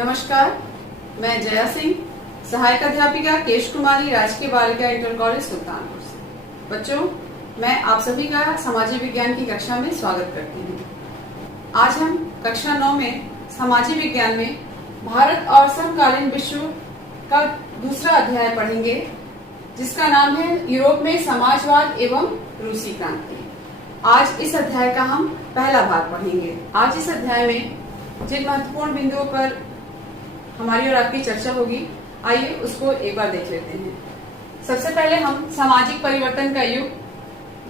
नमस्कार, मैं जया सिंह, सहायक अध्यापिका केश कुमारी, राजकीय बालिका इंटर कॉलेज सुल्तानपुर से। बच्चों, मैं आप सभी का सामाजिक विज्ञान की कक्षा में स्वागत करती हूँ। आज हम कक्षा 9 में सामाजिक विज्ञान में भारत और समकालीन विश्व का दूसरा अध्याय पढ़ेंगे, जिसका नाम है यूरोप में समाजवाद एवं रूसी क्रांति। आज इस अध्याय का हम पहला भाग पढ़ेंगे। आज इस अध्याय में जिन महत्वपूर्ण बिंदुओं पर हमारी और आपकी चर्चा होगी, आइए उसको एक बार देख लेते हैं। सबसे पहले हम सामाजिक परिवर्तन का युग,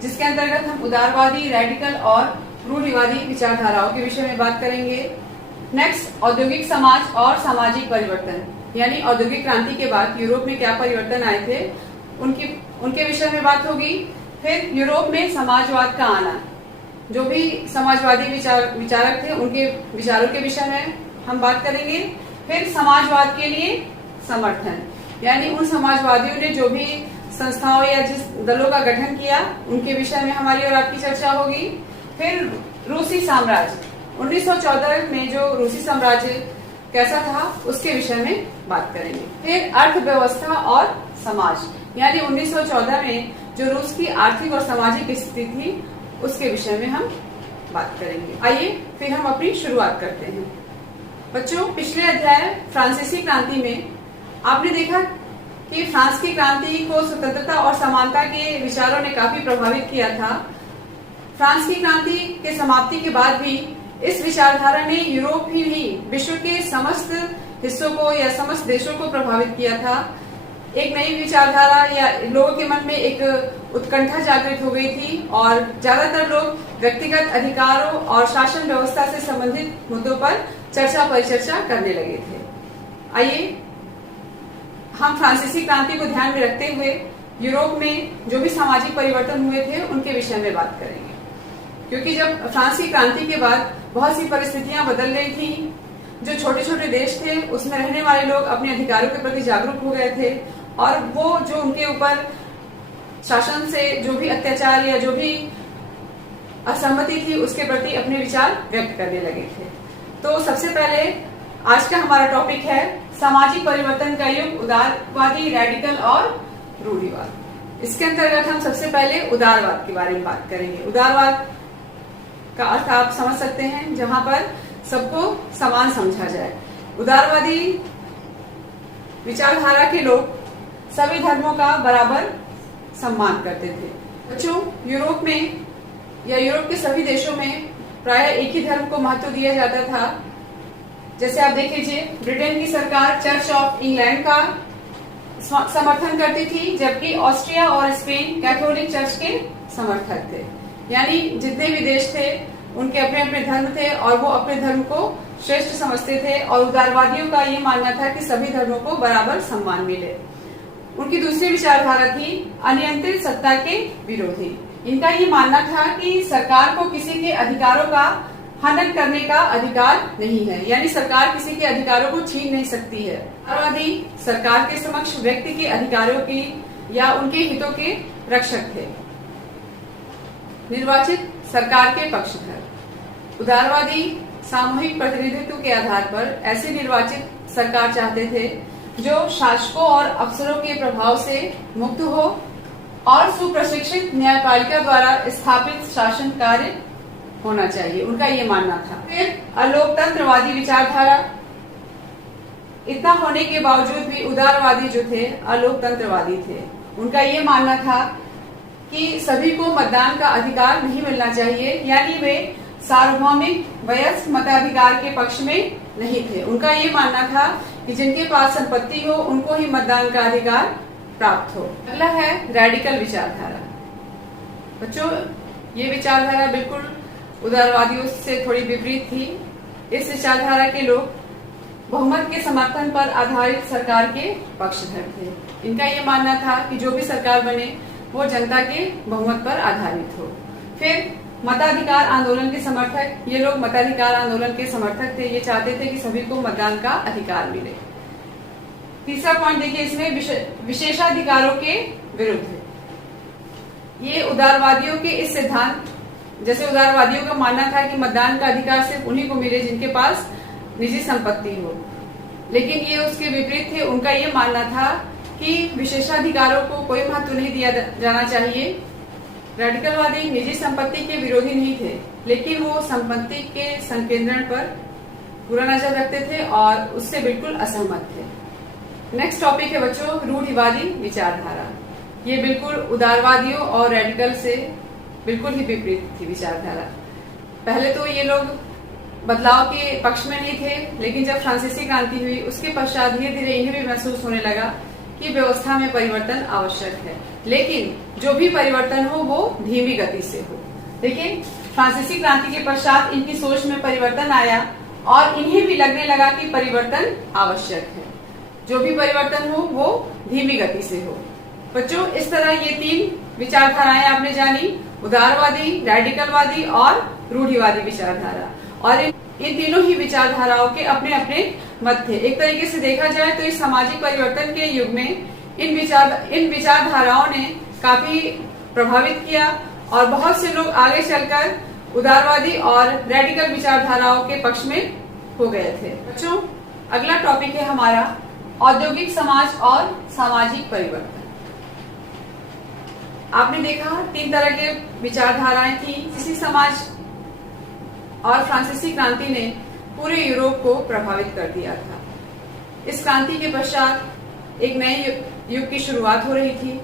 जिसके अंतर्गत हम उदारवादी, रेडिकल और रूढ़िवादी विचारधाराओं के विषय में बात करेंगे। नेक्स्ट, औद्योगिक समाज और सामाजिक परिवर्तन, यानी औद्योगिक क्रांति के बाद यूरोप में क्या परिवर्तन आए थे, उनके विषय में बात होगी। फिर यूरोप में समाजवाद का आना, जो भी समाजवादी विचारक थे उनके विचारों के विषय में हम बात करेंगे। फिर समाजवाद के लिए समर्थन, यानी उन समाजवादियों ने जो भी संस्थाओं या जिस दलों का गठन किया, उनके विषय में हमारी और आपकी चर्चा होगी। फिर रूसी साम्राज्य, 1914 में जो रूसी साम्राज्य कैसा था, उसके विषय में बात करेंगे। फिर अर्थव्यवस्था और समाज, यानी 1914 में जो रूस की आर्थिक और सामाजिक स्थिति थी, उसके विषय में हम बात करेंगे। आइए फिर हम अपनी शुरुआत करते हैं। बच्चों, पिछले अध्याय फ्रांसीसी क्रांति में आपने देखा कि फ्रांस की क्रांति को स्वतंत्रता और समानता के विचारों ने काफी प्रभावित किया था। फ्रांस की क्रांति के समाप्ति के बाद भी इस विचारधारा ने यूरोप ही नहीं, विश्व के समस्त हिस्सों को या समस्त देशों को प्रभावित किया था। एक नई विचारधारा या लोगों के मन में एक उत्कंठा जागृत हो गई थी और ज्यादातर लोग व्यक्तिगत अधिकारों और शासन व्यवस्था से संबंधित मुद्दों पर चर्चा परिचर्चा करने लगे थे। आइए हम फ्रांसीसी क्रांति को ध्यान में रखते हुए यूरोप में जो भी सामाजिक परिवर्तन हुए थे, उनके विषय में बात करेंगे। क्योंकि जब फ्रांस की क्रांति के बाद बहुत सी परिस्थितियां बदल गई थी, जो छोटे छोटे देश थे उसमें रहने वाले लोग अपने अधिकारों के प्रति जागरूक हो गए थे और वो जो उनके ऊपर शासन से जो भी अत्याचार या जो भी असहमति थी, उसके प्रति अपने विचार व्यक्त करने लगे थे। तो सबसे पहले आज का हमारा टॉपिक है सामाजिक परिवर्तन का युग, उदारवादी, रेडिकल और रूढ़िवाद। इसके अंतर्गत हम सबसे पहले उदारवाद के बारे में बात करेंगे। उदारवाद का अर्थ आप समझ सकते हैं, जहां पर सबको समान समझा जाए। उदारवादी विचारधारा के लोग सभी धर्मों का बराबर सम्मान करते थे। बच्चों, यूरोप में या यूरोप के सभी देशों में प्राय एक ही धर्म को महत्व दिया जाता था। जैसे आप देख लीजिए, ब्रिटेन की सरकार चर्च ऑफ इंग्लैंड का समर्थन करती थी, जबकि ऑस्ट्रिया और स्पेन कैथोलिक चर्च के समर्थक थे। यानी जितने भी देश थे उनके अपने अपने धर्म थे और वो अपने धर्म को श्रेष्ठ समझते थे, और उदारवादियों का ये मानना था कि सभी धर्मों को बराबर सम्मान मिले। उनकी दूसरी विचारधारा थी अनियंत्रित सत्ता के विरोधी। इनका ये मानना था कि सरकार को किसी के अधिकारों का हनन करने का अधिकार नहीं है, यानी सरकार किसी के अधिकारों को छीन नहीं सकती है। उदारवादी सरकार के समक्ष व्यक्ति के अधिकारों की या उनके हितों के रक्षक थे। निर्वाचित सरकार के पक्षधर। उदारवादी सामूहिक प्रतिनिधित्व के आधार पर ऐसी निर्वाचित सरकार चाहते थे जो शासकों और अफसरों के प्रभाव से मुक्त हो और सुप्रशिक्षित न्यायपालिका द्वारा स्थापित शासन कार्य होना चाहिए, उनका ये मानना था। फिर अलोकतंत्रवादी विचारधारा। इतना होने के बावजूद भी उदारवादी जो थे अलोकतंत्रवादी थे। उनका ये मानना था कि सभी को मतदान का अधिकार नहीं मिलना चाहिए, यानी वे सार्वभौमिक वयस्क मताधिकार के पक्ष में नहीं थे। उनका ये मानना था कि जिनके पास संपत्ति हो उनको ही मतदान का अधिकार प्राप्त हो। अगला है रेडिकल विचारधारा। बच्चों, ये विचारधारा बिल्कुल उदारवादियों से थोड़ी विपरीत थी। इस विचारधारा के लोग बहुमत के समर्थन पर आधारित सरकार के पक्षधर थे। इनका ये मानना था कि जो भी सरकार बने वो जनता के बहुमत पर आधारित हो। फिर मताधिकार आंदोलन के समर्थक। ये लोग मताधिकार आंदोलन के समर्थक थे। ये चाहते थे कि सभी को मतदान का अधिकार मिले। तीसरा पॉइंट देखिए, इसमें विशेषाधिकारों के विरुद्ध। ये उदारवादियों के इस सिद्धांत, जैसे उदारवादियों का मानना था कि मतदान का अधिकार सिर्फ उन्हीं को मिले जिनके पास निजी संपत्ति हो, लेकिन ये उसके विपरीत थे। उनका ये मानना था कि विशेषाधिकारों को कोई महत्व नहीं दिया जाना चाहिए। रेडिकलवादी निजी संपत्ति के विरोधी नहीं थे, लेकिन वो संपत्ति के संकेंद्रण पर बुरा नजर रखते थे और उससे बिल्कुल असहमत थे। नेक्स्ट टॉपिक है बच्चों, रूढ़िवादी विचारधारा। ये बिल्कुल उदारवादियों और रेडिकल से बिल्कुल ही विपरीत थी विचारधारा। पहले तो ये लोग बदलाव के पक्ष में नहीं थे, लेकिन जब फ्रांसीसी क्रांति हुई उसके पश्चात धीरे धीरे इन्हें भी महसूस होने लगा कि व्यवस्था में परिवर्तन आवश्यक है, लेकिन जो भी परिवर्तन हो वो धीमी गति से हो। लेकिन फ्रांसीसी क्रांति के पश्चात इनकी सोच में परिवर्तन आया और इन्हें भी लगने लगा कि परिवर्तन आवश्यक है, जो भी परिवर्तन हो वो धीमी गति से हो। बच्चों, इस तरह ये तीन विचारधाराएं आपने जानी, उदारवादी, रेडिकलवादी और रूढ़िवादी विचारधारा। और इन तीनों ही विचारधाराओं के अपने अपने मत थे। एक तरीके से देखा जाए तो इस सामाजिक परिवर्तन के युग में इन विचारधाराओं ने काफी प्रभावित किया और बहुत से लोग आगे चलकर उदारवादी और रेडिकल विचारधाराओं के पक्ष में हो गए थे। बच्चों, अगला टॉपिक है हमारा औद्योगिक समाज और सामाजिक परिवर्तन। आपने देखा तीन तरह के विचारधाराएं थी। इसी समाज और फ्रांसीसी क्रांति ने पूरे यूरोप को प्रभावित कर दिया था। इस क्रांति के पश्चात एक नए युग की शुरुआत हो रही थी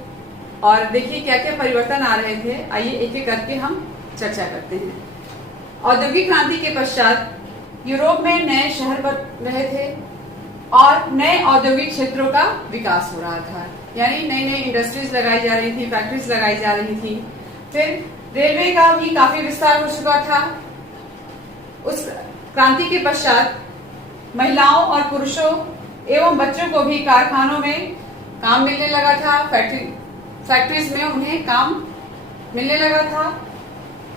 और देखिए क्या क्या परिवर्तन आ रहे थे। आइए एक एक करके हम चर्चा करते हैं। औद्योगिक क्रांति के पश्चात यूरोप में नए शहर बन रहे थे और नए औद्योगिक क्षेत्रों का विकास हो रहा था, यानी नई नई इंडस्ट्रीज लगाई जा रही थी, फैक्ट्रीज लगाई जा रही थी। फिर रेलवे का भी काफी विस्तार हो चुका था। उस क्रांति के पश्चात महिलाओं और पुरुषों एवं बच्चों को भी कारखानों में काम मिलने लगा था, फैक्ट्रीज में उन्हें काम मिलने लगा था।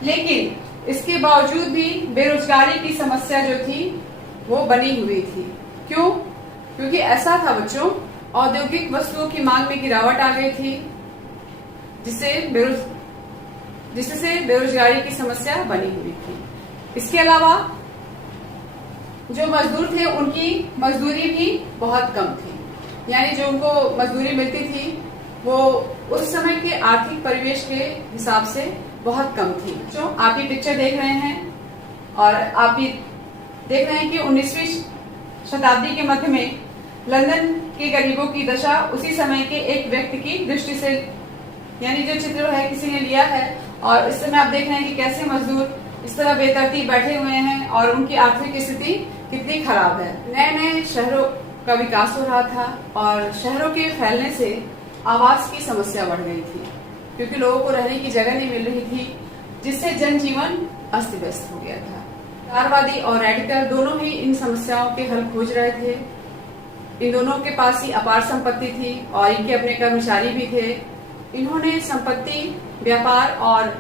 लेकिन इसके बावजूद भी बेरोजगारी की समस्या जो थी वो बनी हुई थी। क्यों? क्योंकि ऐसा था बच्चों, औद्योगिक वस्तुओं की मांग में गिरावट आ गई थी, जिससे बेरोजगारी की समस्या बनी हुई थी। इसके अलावा जो मजदूर थे उनकी मजदूरी भी बहुत कम थी, यानी जो उनको मजदूरी मिलती थी वो उस समय के आर्थिक परिवेश के हिसाब से बहुत कम थी। जो आप ये पिक्चर देख रहे हैं और आप ये देख रहे हैं कि 19वीं शताब्दी के मध्य में लंदन के गरीबों की दशा उसी समय के एक व्यक्ति की दृष्टि से, यानी जो चित्र है किसी ने लिया है और इस समय आप देख रहे हैं कि कैसे मजदूर इस तरह बेतरतीब बैठे हुए हैं और उनकी आर्थिक स्थिति कितनी खराब है। नए नए शहरों का विकास हो रहा था और शहरों के फैलने से आवास की समस्या बढ़ गई थी, क्योंकि लोगों को रहने की जगह नहीं मिल रही थी, जिससे जनजीवन अस्त व्यस्त हो गया था। उदारवादी और रेडिकल दोनों ही इन समस्याओं के हल खोज रहे थे। इन दोनों के पास ही अपार संपत्ति थी और इनके अपने कर्मचारी भी थे। इन्होंने संपत्ति, व्यापार और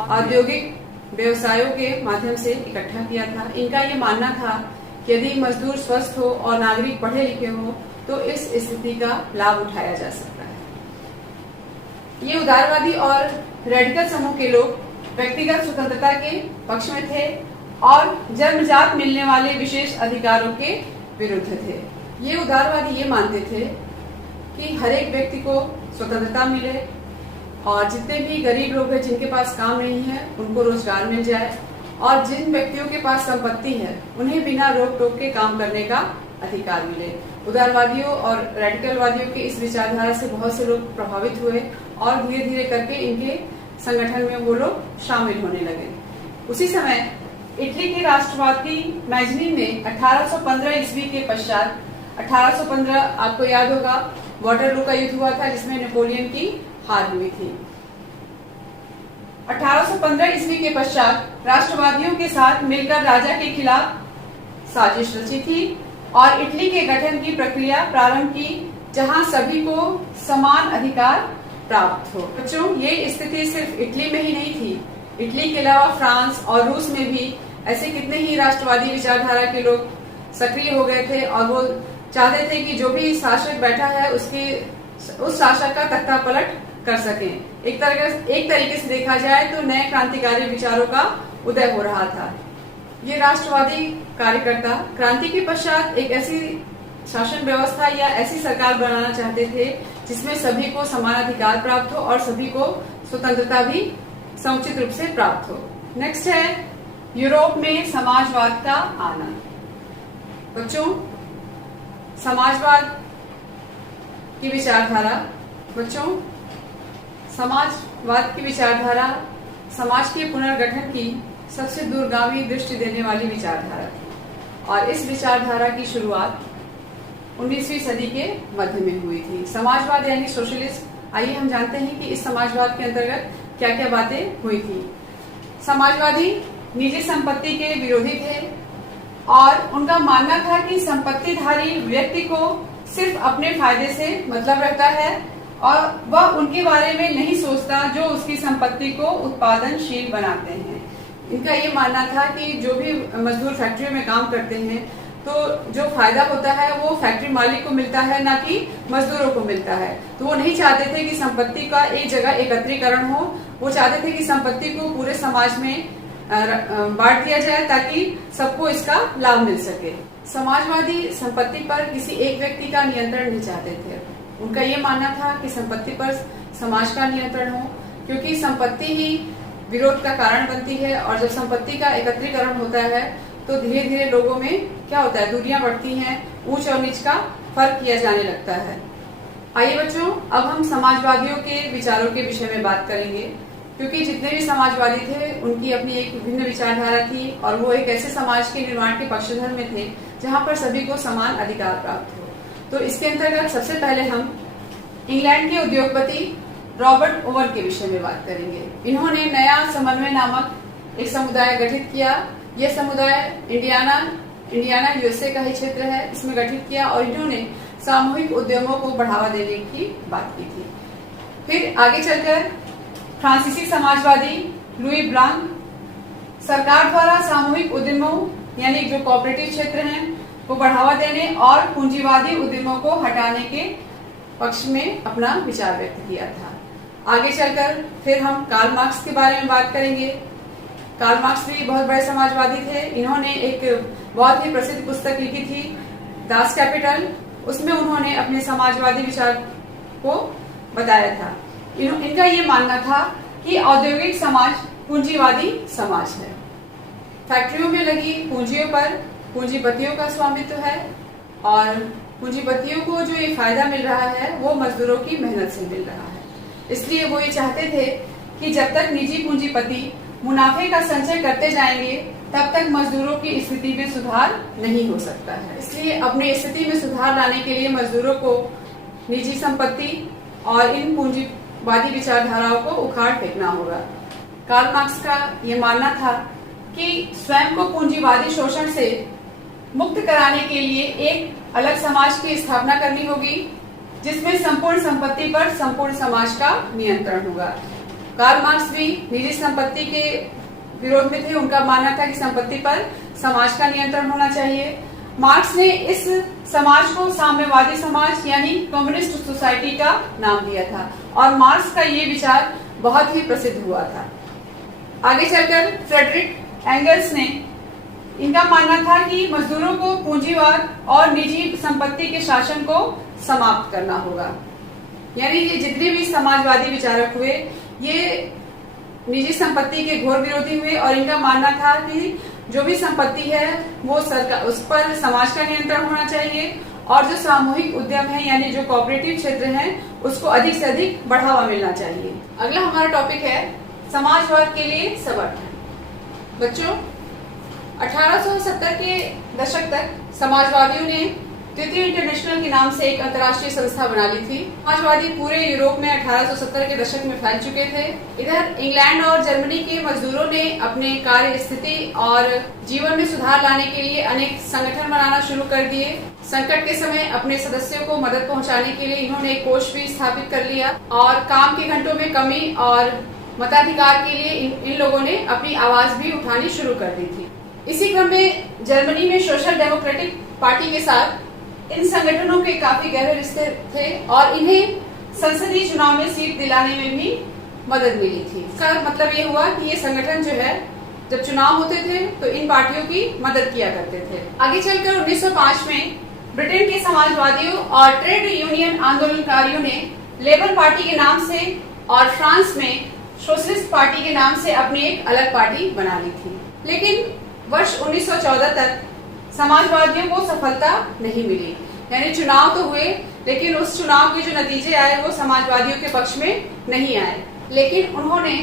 औद्योगिक व्यवसायों के माध्यम से इकट्ठा किया था। इनका ये मानना था कि यदि मजदूर स्वस्थ हो और नागरिक पढ़े लिखे हो तो इस स्थिति का लाभ उठाया जा सकता है। ये उदारवादी और रेडिकल समूह के लोग व्यक्तिगत स्वतंत्रता के पक्ष में थे और जन्मजात मिलने वाले विशेष अधिकारों के विरुद्ध थे। ये उदारवादी ये मानते थे कि हर एक व्यक्ति को स्वतंत्रता मिले और जितने भी गरीब लोग हैं जिनके पास काम नहीं है उनको रोजगार मिल जाए और जिन व्यक्तियों के पास संपत्ति है उन्हें बिना रोक टोक के काम करने का अधिकार मिले। उदारवादियों और रेडिकलवादियों के इस विचारधारा से बहुत से लोग प्रभावित हुए और धीरे धीरे करके इनके संगठन में वो लोग शामिल होने लगे। उसी समय इटली के राष्ट्रवादी मैजनी ने 1815 ईस्वी के पश्चात 1815 आपको याद होगा वाटरलू का युद्ध हुआ था जिसमें नेपोलियन की हार हुई थी। 1815 ईस्वी के पश्चात राष्ट्रवादियों के साथ मिलकर राजा के खिलाफ साजिश रची थी और इटली के गठन की प्रक्रिया प्रारंभ की जहां सभी को समान अधिकार प्राप्त हो। बच्चों, ये स्थिति सिर्फ इटली में ही नहीं थी, इटली के अलावा फ्रांस और रूस में भी ऐसे कितने ही राष्ट्रवादी विचारधारा के लोग सक्रिय हो गए थे और वो चाहते थे कि जो भी शासक बैठा है उस शासक का तख्ता पलट कर सकें। एक तरीके से देखा जाए तो नए क्रांतिकारी विचारों का उदय हो रहा था। ये राष्ट्रवादी कार्यकर्ता क्रांति के पश्चात एक ऐसी शासन व्यवस्था या ऐसी सरकार बनाना चाहते थे जिसमें सभी को समान अधिकार प्राप्त हो और सभी को स्वतंत्रता भी समुचित रूप से प्राप्त हो। नेक्स्ट है यूरोप में समाजवाद का आना। बच्चों, समाजवाद की विचारधारा समाज के पुनर्गठन की सबसे दूरगामी दृष्टि देने वाली विचारधारा थी और इस विचारधारा की शुरुआत 19वीं सदी के मध्य में हुई थी। समाजवाद यानी सोशलिस्ट। आइए हम जानते हैं कि इस समाजवाद के अंतर्गत क्या क्या बातें हुई थी। समाजवादी निजी संपत्ति के विरोधी थे और उनका मानना था कि संपत्तिधारी व्यक्ति को सिर्फ अपने फायदे से मतलब रहता है और वह उनके बारे में नहीं सोचता जो उसकी संपत्ति को उत्पादनशील बनाते हैं। इनका ये मानना था कि जो भी मजदूर फैक्ट्रियों में काम करते हैं तो जो फायदा होता है वो फैक्ट्री मालिक को मिलता है, ना कि मजदूरों को मिलता है। तो वो नहीं चाहते थे कि संपत्ति का एक जगह एकत्रीकरण हो, वो चाहते थे कि संपत्ति को पूरे समाज में बांट दिया जाए ताकि सबको इसका लाभ मिल सके। समाजवादी संपत्ति पर किसी एक व्यक्ति का नियंत्रण नहीं चाहते थे। उनका ये मानना था कि संपत्ति पर समाज का नियंत्रण हो, क्योंकि संपत्ति ही विरोध का कारण बनती है और जब संपत्ति का एकत्रीकरण होता है तो धीरे धीरे लोगों में क्या होता है, दूरियां बढ़ती हैं, ऊंच और नीच का फर्क किया जाने लगता है। आइए बच्चों, अब हम समाजवादियों के विचारों के विषय में बात करेंगे, क्योंकि जितने भी समाजवादी थे उनकी अपनी एक विभिन्न विचारधारा थी और वो एक ऐसे समाज के निर्माण के पक्षधर में थे जहां पर सभी को समान अधिकार प्राप्त हो। तो इसके अंतर्गत सबसे पहले हम इंग्लैंड के उद्योगपति रॉबर्ट ओवन के विषय में बात करेंगे। इन्होंने नया समन्वय नामक एक समुदाय गठित किया। यह समुदाय इंडियाना यूएसए का ही क्षेत्र है, इसमें गठित किया और इन्होंने सामूहिक उद्यमों को बढ़ावा देने की बात की थी। फिर आगे चलकर फ्रांसीसी समाजवादी लुई ब्रांक सरकार द्वारा सामूहिक उद्यमों यानी जो कोऑपरेटिव क्षेत्र हैं को बढ़ावा देने और पूंजीवादी उद्यमों को हटाने के पक्ष में अपना विचार व्यक्त किया था। आगे चलकर फिर हम कार्ल मार्क्स के बारे में बात करेंगे। कार्ल मार्क्स भी बहुत बड़े समाजवादी थे। इन्होंने एक बहुत ही प्रसिद्ध पुस्तक लिखी थी, दास कैपिटल। उसमें उन्होंने अपने समाजवादी विचार को बताया था। इनका ये मानना था कि औद्योगिक समाज पूंजीवादी समाज है। फैक्ट्रियों में लगी पूंजियों पर पूंजीपतियों का स्वामित्व है और पूंजीपतियों को जो ये फायदा मिल रहा है वो मजदूरों की मेहनत से मिल रहा है। इसलिए वो ये चाहते थे कि जब तक निजी पूंजीपति मुनाफे का संचय करते जाएंगे तब तक मजदूरों की स्थिति में सुधार नहीं हो सकता है। इसलिए अपनी स्थिति में सुधार लाने के लिए मजदूरों को निजी संपत्ति और इन पूंजीवादी विचारधाराओं को उखाड़ फेंकना होगा। कार्ल मार्क्स का ये मानना था कि स्वयं को पूंजीवादी शोषण से मुक्त कराने के लिए एक अलग समाज की स्थापना करनी होगी जिसमें संपूर्ण संपत्ति पर संपूर्ण समाज का नियंत्रण होगा। कार्ल मार्क्स भी निजी संपत्ति के विरोध में थे। उनका मानना था कि संपत्ति पर समाज का नियंत्रण होना चाहिए। मार्क्स ने इस समाज को साम्यवादी समाज यानी कम्युनिस्ट सोसाइटी का नाम दिया था और मार्क्स का ये विचार बहुत ही प्रसिद्ध हुआ था। आगे चलकर फ्रेडरिक एंगल्स ने इनका मानना था कि मजदूरों को पूंजीवाद और निजी संपत्ति के शासन को समाप्त करना होगा। यानी ये जितने भी समाजवादी विचारक हुए ये निजी संपत्ति के घोर विरोधी हुए और इनका मानना था कि जो भी संपत्ति है वो सरकार उस पर समाज का नियंत्रण होना चाहिए और जो सामूहिक उद्यम है यानी जो कोऑपरेटिव क्षेत्र है उसको अधिक से अधिक बढ़ावा मिलना चाहिए। अगला हमारा टॉपिक है समाजवाद के लिए समर्थन। बच्चों, 1870 के दशक तक समाजवादियों ने द्वितीय इंटरनेशनल के नाम से एक अंतर्राष्ट्रीय संस्था बना ली थी। समाजवादी पूरे यूरोप में 1870 के दशक में फैल चुके थे। इधर इंग्लैंड और जर्मनी के मजदूरों ने अपने कार्य स्थिति और जीवन में सुधार लाने के लिए अनेक संगठन बनाना शुरू कर दिए। संकट के समय अपने सदस्यों को मदद पहुंचाने के लिए इन्होंने एक कोष भी स्थापित कर लिया और काम के घंटों में कमी और मताधिकार के लिए इन लोगों ने अपनी आवाज भी उठानी शुरू कर दी थी। इसी क्रम में जर्मनी में सोशल डेमोक्रेटिक पार्टी के साथ इन संगठनों के काफी गहरे रिश्ते थे और इन्हें संसदीय चुनाव में सीट दिलाने में भी मदद मिली थी। इसका मतलब ये हुआ कि ये संगठन जो है जब चुनाव होते थे तो इन पार्टियों की मदद किया करते थे। आगे चलकर 1905 में ब्रिटेन के समाजवादियों और ट्रेड यूनियन आंदोलनकारियों ने लेबर पार्टी के नाम से और फ्रांस में सोशलिस्ट पार्टी के नाम से अपनी एक अलग पार्टी बना ली थी। लेकिन वर्ष 1914 तक समाजवादियों को सफलता नहीं मिली, यानी चुनाव तो हुए लेकिन उस चुनाव के जो नतीजे आए वो समाजवादियों के पक्ष में नहीं आए। लेकिन उन्होंने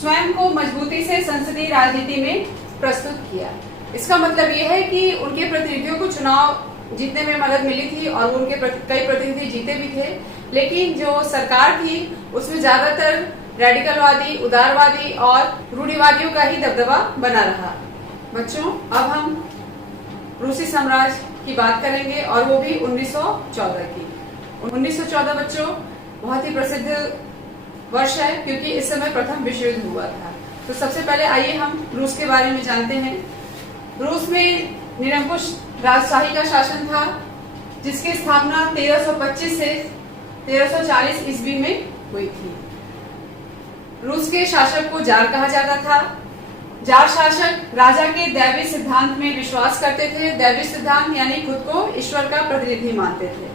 स्वयं को मजबूती से संसदीय राजनीति में प्रस्तुत किया। इसका मतलब ये है कि उनके प्रतिनिधियों को चुनाव जीतने में मदद मिली थी और उनके कई प्रतिनिधि जीते भी थे, लेकिन जो सरकार थी उसमें ज्यादातर रेडिकलवादी, उदारवादी और रूढ़िवादियों का ही दबदबा बना रहा। बच्चों, अब हम रूसी साम्राज्य की बात करेंगे और वो भी 1914 की। 1914 बच्चों बहुत ही प्रसिद्ध वर्ष है क्योंकि इस समय प्रथम विश्व युद्ध हुआ था। तो सबसे पहले आइए हम रूस के बारे में जानते हैं। रूस में निरंकुश राजशाही का शासन था जिसकी स्थापना 1325 से 1340 ईस्वी में हुई थी। रूस के शासक को जार कहा जाता था। जार शासक राजा के दैवी सिद्धांत में विश्वास करते थे। दैवी सिद्धांत यानी खुद को ईश्वर का प्रतिनिधि मानते थे।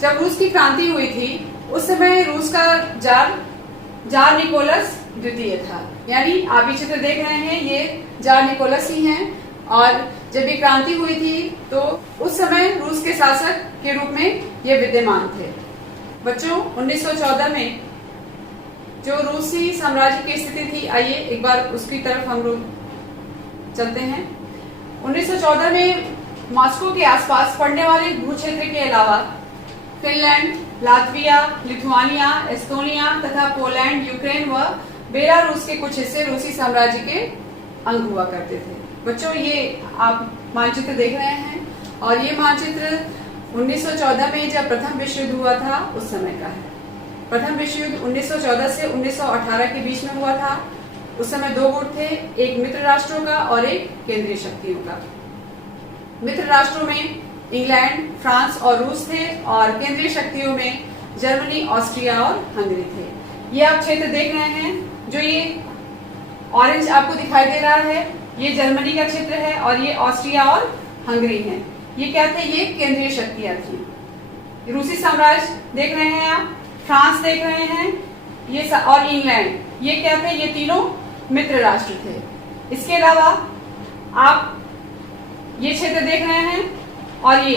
जब रूस की क्रांति हुई थी उस समय रूस का जार निकोलस द्वितीय था, यानी आप ये चित्र देख रहे हैं ये जार निकोलस ही हैं। और जब ये क्रांति हुई थी तो उस समय रूस के शासक के रूप में ये विद्यमान थे। बच्चों, 1914 में जो रूसी साम्राज्य की स्थिति थी, आइए एक बार उसकी तरफ हम लोग चलते हैं। 1914 में मॉस्को के आसपास पड़ने वाले भू क्षेत्र के अलावा फिनलैंड, लातविया, लिथुआनिया, एस्टोनिया तथा पोलैंड, यूक्रेन व बेलारूस के कुछ हिस्से रूसी साम्राज्य के अंग हुआ करते थे। बच्चों, ये आप मानचित्र देख रहे हैं और ये मानचित्र 1914 में जब प्रथम विश्व युद्ध हुआ था उस समय का है। प्रथम विश्व युद्ध 1914 से 1918 के बीच में हुआ था। उस समय दो गुट थे, एक मित्र राष्ट्रों का और एक केंद्रीय शक्तियों का। मित्र राष्ट्रों में इंग्लैंड, फ्रांस और रूस थे और केंद्रीय शक्तियों में जर्मनी, ऑस्ट्रिया और हंगरी थे। ये आप क्षेत्र देख रहे हैं, जो ये ऑरेंज आपको दिखाई दे रहा है, ये जर्मनी का क्षेत्र है और ये ऑस्ट्रिया और हंगरी है। ये क्या थे? ये केंद्रीय शक्तियां थी। रूसी साम्राज्य देख रहे हैं आप, फ्रांस देख रहे हैं, ये और इंग्लैंड, ये क्या थे? ये तीनों मित्र राष्ट्र थे। इसके अलावा आप ये क्षेत्र देख रहे हैं और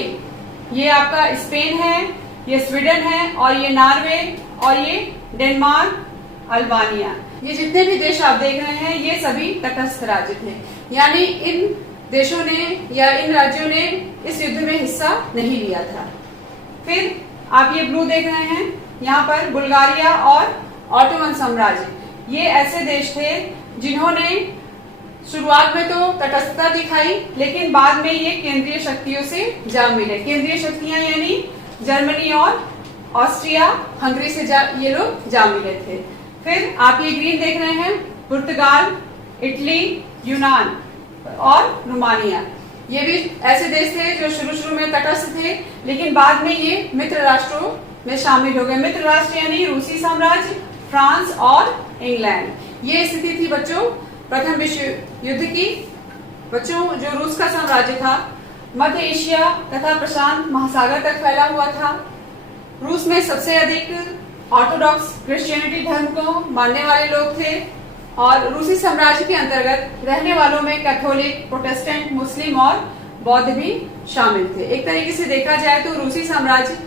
ये आपका स्पेन है, ये स्वीडन है और ये नॉर्वे और ये डेनमार्क, अल्बानिया। ये जितने भी देश आप देख रहे हैं ये सभी तटस्थ राज्य थे, यानी इन देशों ने या इन राज्यों ने इस युद्ध में हिस्सा नहीं लिया था। फिर आप ये ब्लू देख रहे हैं, यहाँ पर बुल्गारिया और ऑटोमन साम्राज्य, ये ऐसे देश थे जिन्होंने शुरुआत में तो तटस्थता दिखाई लेकिन बाद में ये केंद्रीय शक्तियों से जा मिले। केंद्रीय शक्तियां यानी जर्मनी और ऑस्ट्रिया, हंगरी से ये लोग जा मिले थे। फिर आप ये ग्रीन देख रहे हैं, पुर्तगाल, इटली, यूनान और रोमानिया, ये भी ऐसे देश थे जो शुरू में तटस्थ थे लेकिन बाद में ये मित्र राष्ट्रों में शामिल हो गए। मित्र राष्ट्र यानी रूसी साम्राज्य, फ्रांस और इंग्लैंड। ये स्थिति थी बच्चों प्रथम विश्व युद्ध की। बच्चों, जो रूस का साम्राज्य था मध्य एशिया तथा प्रशांत महासागर तक फैला हुआ था। रूस में सबसे अधिक ऑर्थोडॉक्स क्रिश्चियनिटी धर्म को मानने वाले लोग थे और रूसी साम्राज्य के अंतर्गत रहने वालों में कैथोलिक, प्रोटेस्टेंट, मुस्लिम और बौद्ध भी शामिल थे। एक तरीके से देखा जाए तो रूसी साम्राज्य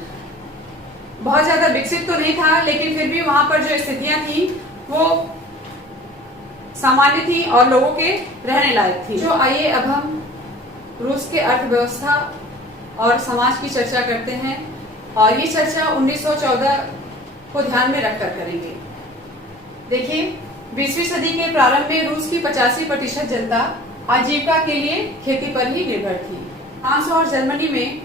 बहुत ज्यादा विकसित तो नहीं था लेकिन फिर भी वहां पर जो स्थितियां थी वो सामान्य थी और लोगों के रहने लायक थी। जो आइए अब हम रूस के अर्थव्यवस्था और समाज की चर्चा करते हैं और ये चर्चा 1914 को ध्यान में रखकर करेंगे। देखिए, 20वीं सदी के प्रारंभ में रूस की 85% जनता आजीविका के लिए खेती पर ही निर्भर थी। फ्रांस और जर्मनी में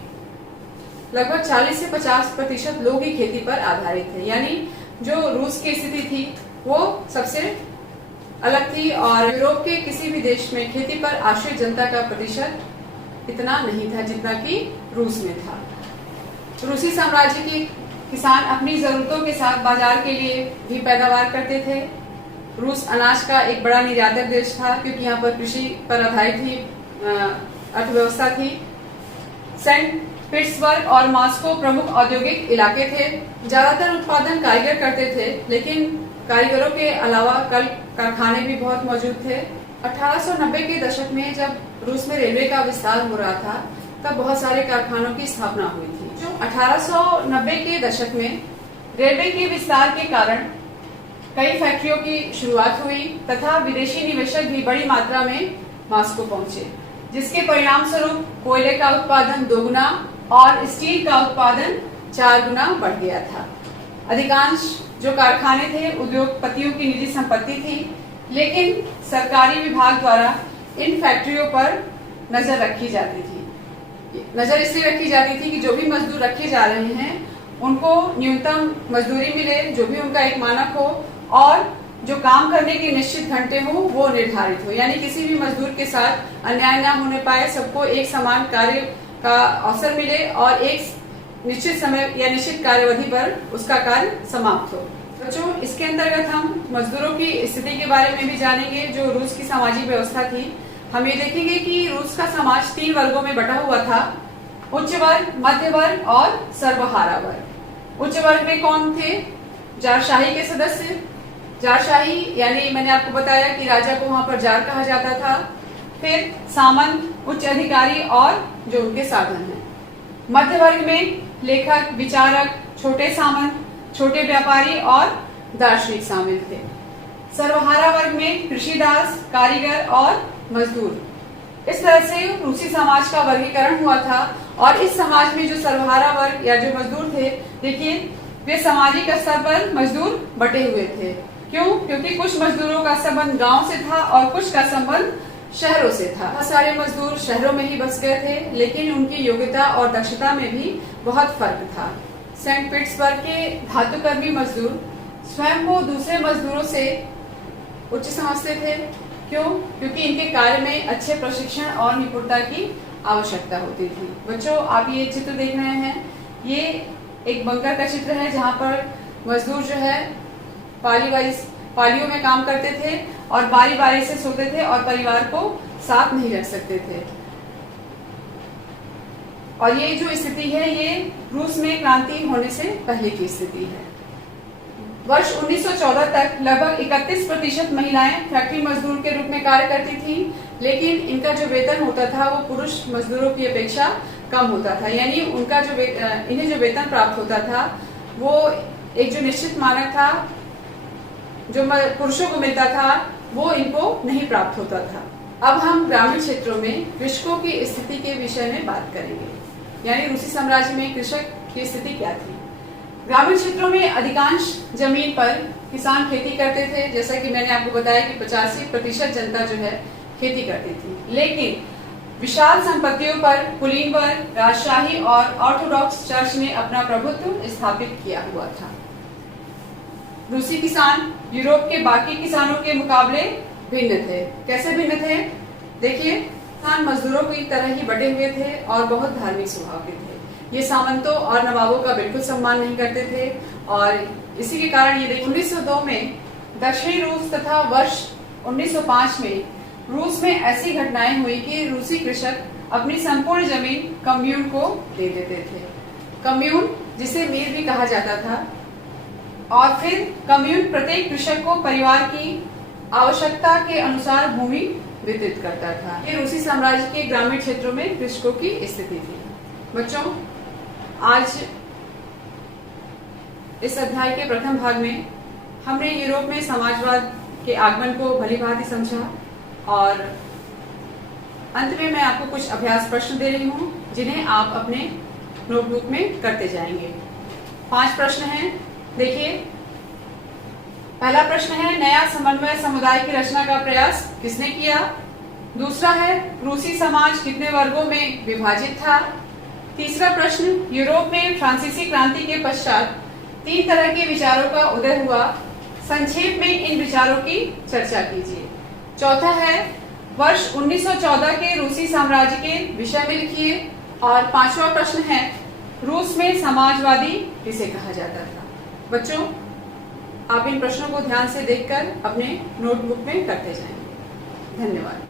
लगभग 40 से 50% लोग ही खेती पर आधारित थे, यानी जो रूस की स्थिति थी वो सबसे अलग थी और यूरोप के किसी भी देश में खेती पर आश्रित जनता का प्रतिशत इतना नहीं था जितना कि रूस में था। रूसी साम्राज्य के किसान अपनी जरूरतों के साथ बाजार के लिए भी पैदावार करते थे। रूस अनाज का एक बड़ा निर्यातक देश था क्योंकि यहाँ पर कृषि पर आधारित ही अर्थव्यवस्था थी। सेंट पिट्सबर्ग और मॉस्को प्रमुख औद्योगिक इलाके थे। ज्यादातर उत्पादन कारीगर करते थे, लेकिन कारीगरों के अलावा कल कारखाने भी बहुत मौजूद थे। 1890 के दशक में जब रूस में रेलवे का विस्तार हो रहा था, तब बहुत सारे कारखानों की स्थापना हुई थी। 1890 के दशक में रेलवे के विस्तार के कारण कई फैक्ट्रियों की शुरुआत हुई तथा विदेशी निवेशक भी बड़ी मात्रा में मॉस्को पहुंचे, जिसके परिणाम स्वरूप कोयले का उत्पादन 2 गुना और स्टील का उत्पादन 4 गुना बढ़ गया था। अधिकांश जो कारखाने थे उद्योगपतियों की निजी संपत्ति थी, लेकिन सरकारी विभाग द्वारा इन फैक्ट्रियों पर नजर रखी जाती थी। नजर इसलिए रखी जाती थी कि जो भी मजदूर रखे जा रहे हैं उनको न्यूनतम मजदूरी मिले, जो भी उनका एक मानक हो, और जो काम करने के निश्चित घंटे हो वो निर्धारित हो, यानी किसी भी मजदूर के साथ अन्याय न होने पाए, सबको एक समान कार्य का अवसर मिले और एक निश्चित समय या निश्चित कार्यावधि पर उसका कार्य समाप्त हो। बच्चों, इसके अंतर्गत हम मजदूरों की स्थिति के बारे में भी जानेंगे। जो रूस की सामाजिक व्यवस्था थी, हम ये देखेंगे कि रूस का समाज 3 वर्गों में बटा हुआ था: उच्च वर्ग, मध्य वर्ग और सर्वहारा वर्ग। उच्च वर्ग में कौन थे? जारशाही के सदस्य। जारशाही यानी मैंने आपको बताया कि राजा को वहां पर जार कहा जाता था। फिर सामंत, उच्च अधिकारी और जो उनके साधन हैं। मध्य वर्ग में लेखक, विचारक, छोटे सामंत, छोटे व्यापारी और दार्शनिक शामिल थे। सर्वहारा वर्ग में कृषिदास, कारीगर और मजदूर। इस तरह से रूसी समाज का वर्गीकरण हुआ था। और इस समाज में जो सर्वहारा वर्ग या जो मजदूर थे, देखिए वे सामाजिक स्तर पर मजदूर बटे हुए थे। क्यों? क्योंकि कुछ मजदूरों का संबंध गांव से था और कुछ का संबंध शहरों से था। बहुत सारे मजदूर शहरों में ही बस गए थे, लेकिन उनकी योग्यता और दक्षता में भी बहुत फर्क था। सेंट पीटर्सबर्ग के धातुकर्मी मजदूर स्वयं को दूसरे मजदूरों से उच्च समझते थे। क्यों? क्योंकि इनके कार्य में अच्छे प्रशिक्षण और निपुणता की आवश्यकता होती थी। बच्चों, आप ये चित्र देख रहे हैं, ये एक बंकर का चित्र है जहां पर मजदूर जो है पालियों में काम करते थे और बारी बारी से सोते थे और परिवार को साथ नहीं रख सकते थे। और ये जो स्थिति है, ये रूस में क्रांति होने से पहले की स्थिति है। वर्ष 1914 तक लगभग 31% महिलाएं फैक्ट्री मजदूर के रूप में कार्य करती थी, लेकिन इनका जो वेतन होता था वो पुरुष मजदूरों की अपेक्षा कम होता था। यानी उनका जो इन्हें जो वेतन प्राप्त होता था वो एक जो निश्चित मानक था जो पुरुषों को मिलता था, वो इनको नहीं प्राप्त होता था। अब हम ग्रामीण क्षेत्रों में कृषकों की स्थिति के विषय में बात करेंगे, यानी रूसी साम्राज्य में कृषक की स्थिति क्या थी। ग्रामीण क्षेत्रों में अधिकांश जमीन पर किसान खेती करते थे। जैसा कि मैंने आपको बताया कि 85% जनता जो है खेती करती थी, लेकिन विशाल संपत्तियों पर कुलीन वर्ग, राजशाही और ऑर्थोडॉक्स चर्च ने अपना प्रभुत्व स्थापित किया हुआ था। रूसी किसान यूरोप के बाकी किसानों के मुकाबले भिन्न थे। कैसे भिन्न थे? देखिए, किसान मजदूरों की तरह ही बटे हुए थे और बहुत धार्मिक स्वभाव के थे। ये सामंतों और नवाबों का बिल्कुल सम्मान नहीं करते थे और इसी के कारण ये देखिए 1902 में दक्षिणी रूस तथा वर्ष 1905 में रूस में ऐसी घटनाएं हुई कि रूसी कृषक अपनी संपूर्ण जमीन कम्यून को दे देते थे। कम्यून, जिसे मीर भी कहा जाता था, और फिर कम्यून प्रत्येक कृषक को परिवार की आवश्यकता के अनुसार भूमि वितरित करता था। ये रूसी साम्राज्य के ग्रामीण क्षेत्रों में कृषकों की स्थिति थी। बच्चों, आज इस अध्याय के प्रथम भाग में हमने यूरोप में समाजवाद के आगमन को भली भांति समझा और अंत में मैं आपको कुछ अभ्यास प्रश्न दे रही हूं, जिन्हें आप अपने नोटबुक में करते जाएंगे। 5 प्रश्न हैं। देखिए, पहला प्रश्न है, नया समन्वय समुदाय की रचना का प्रयास किसने किया? दूसरा है, रूसी समाज कितने वर्गों में विभाजित था? तीसरा प्रश्न, यूरोप में फ्रांसीसी क्रांति के पश्चात 3 तरह के विचारों का उदय हुआ, संक्षेप में इन विचारों की चर्चा कीजिए। चौथा है, वर्ष 1914 के रूसी साम्राज्य के विषय में लिखिए। और 5वां प्रश्न है, रूस में समाजवादी किसे कहा जाता था? बच्चों, आप इन प्रश्नों को ध्यान से देखकर अपने नोटबुक में करते जाएंगे। धन्यवाद।